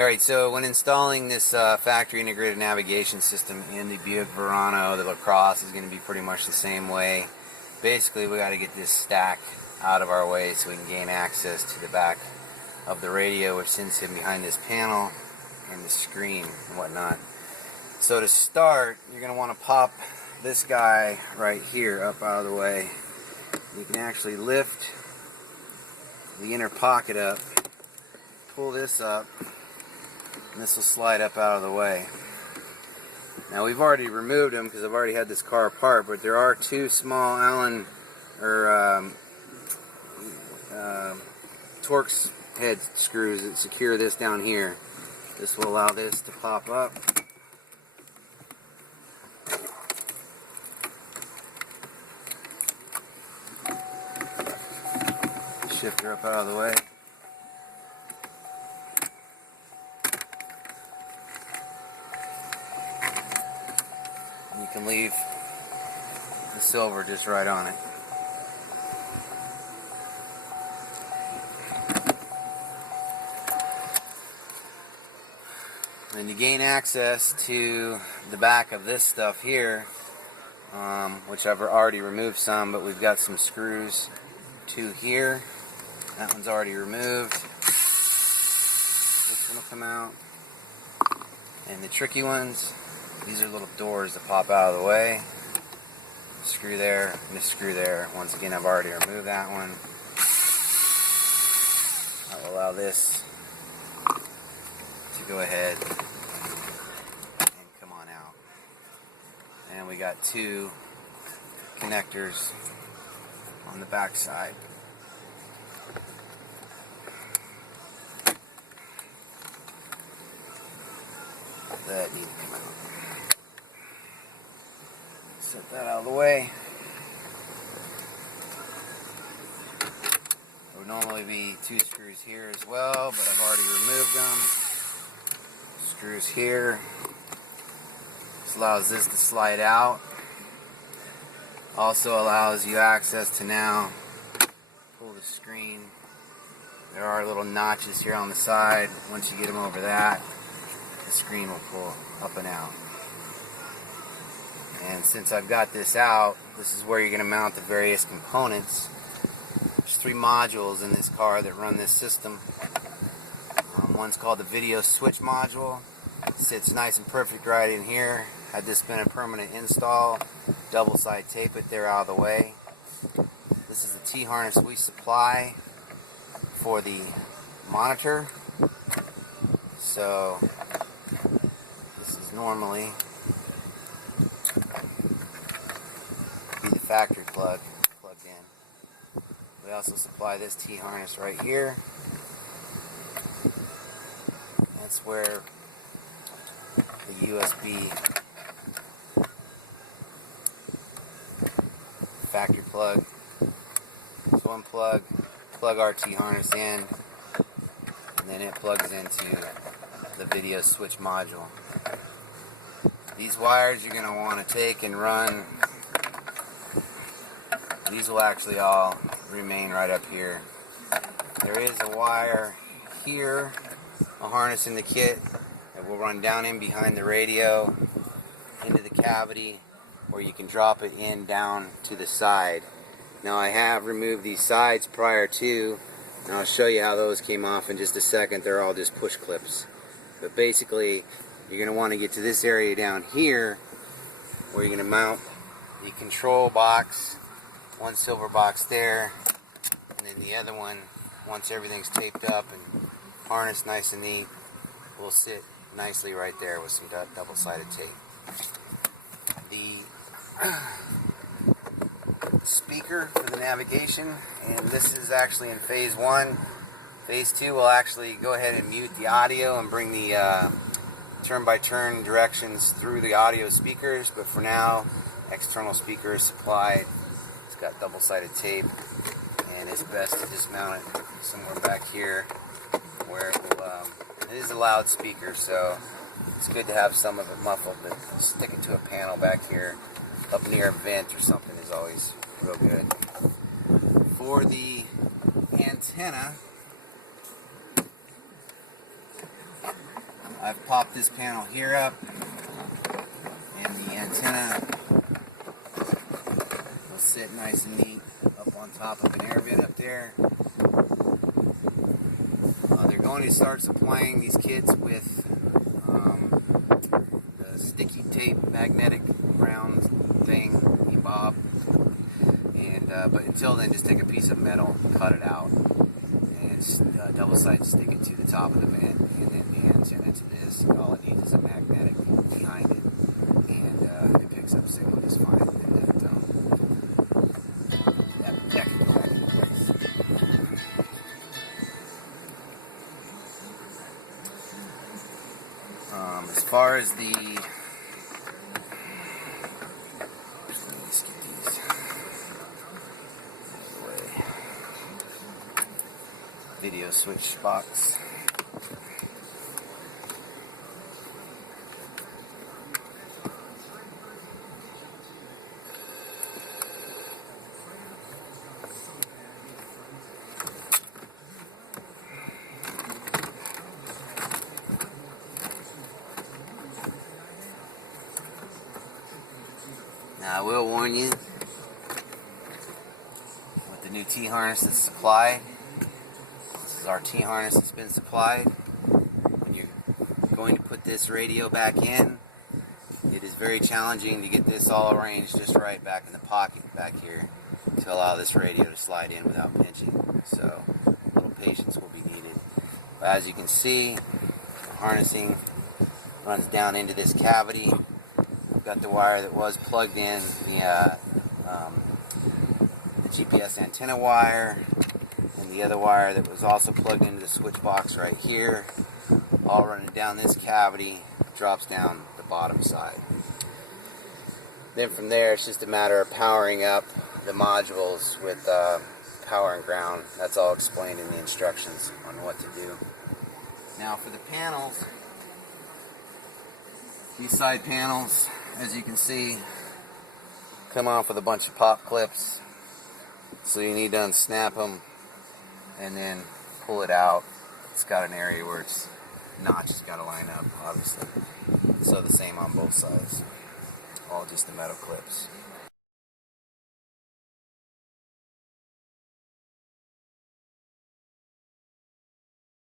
Alright, so when installing this factory integrated navigation system in the Buick Verano, the LaCrosse is going to be pretty much the same way. Basically, we got to get this stack out of our way so we can gain access to the back of the radio, which sits hidden behind this panel and the screen and whatnot. So to start, you're going to want to pop this guy right here up out of the way. You can actually lift the inner pocket up, pull this up, and this will slide up out of the way. Now we've already removed them because I've already had this car apart, but there are two small Allen or Torx head screws that secure this down here. This will allow this to pop up. Shift her up out of the way. You can leave the silver just right on it. And to gain access to the back of this stuff here, which I've already removed some, but we've got some screws to here. That one's already removed. This one will come out. And the tricky ones, these are little doors that pop out of the way. Screw there, and a screw there. Once again, I've already removed that one. I'll allow this to go ahead and come on out. And we got two connectors on the back side. That need to come out. Set that out of the way. There would normally be two screws here as well, but I've already removed them. Screws here. This allows this to slide out. Also allows you access to now pull the screen. There are little notches here on the side. Once you get them over that, the screen will pull up and out. And since I've got this out, this is where you're going to mount the various components. There's three modules in this car that run this system. One's called the video switch module. It sits nice and perfect right in here. Had this been a permanent install, double side tape it there out of the way. This is the T-harness we supply for the monitor. So this is normally the factory plug plugged in. We also supply this T-harness right here. That's where the USB factory plug. So unplug, plug our T-harness in, and then it plugs into the video switch module. These wires you're going to want to take and run. These will actually all remain right up here. There is a wire here, a harness in the kit that will run down in behind the radio into the cavity, or you can drop it in down to the side. Now I have removed these sides prior to, and I'll show you how those came off in just a second. They're all just push clips. But basically, you're going to want to get to this area down here where you're going to mount the control box. One silver box there, and then the other one, once everything's taped up and harnessed nice and neat, will sit nicely right there with some double-sided tape. The speaker for the navigation, and this is actually in phase 1. Phase 2 will actually go ahead and mute the audio and bring the turn-by-turn directions through the audio speakers, but for now, external speaker is supplied. It's got double-sided tape, and it's best to just mount it somewhere back here where it will, it is a loudspeaker, so it's good to have some of it muffled, but stick it to a panel back here up near a vent or something is always real good. For the antenna, I've popped this panel here up, and the antenna will sit nice and neat up on top of an air vent up there. They're going to start supplying these kits with the sticky tape magnetic round thing, bob, and but until then, just take a piece of metal, cut it out, and double side stick it to the top of the vent, and then the antenna to this. All it needs is a magnetic behind it, and it picks up signal just fine. And that can go back into place. As far as the video switch box. Now I will warn you, with the new T-harness that's supplied, this is our T-harness that's been supplied. When you're going to put this radio back in, it is very challenging to get this all arranged just right back in the pocket back here to allow this radio to slide in without pinching. So a little patience will be needed. But as you can see, the harnessing runs down into this cavity. We've got the wire that was plugged in, the GPS antenna wire, and the other wire that was also plugged into the switch box right here, all running down this cavity, drops down the bottom side. Then from there, it's just a matter of powering up the modules with power and ground. That's all explained in the instructions on what to do. Now for the panels, these side panels, as you can see, come off with a bunch of pop clips, so you need to unsnap them and then pull it out. It's got an area where it's notches got to line up, obviously. So the same on both sides, all just the metal clips.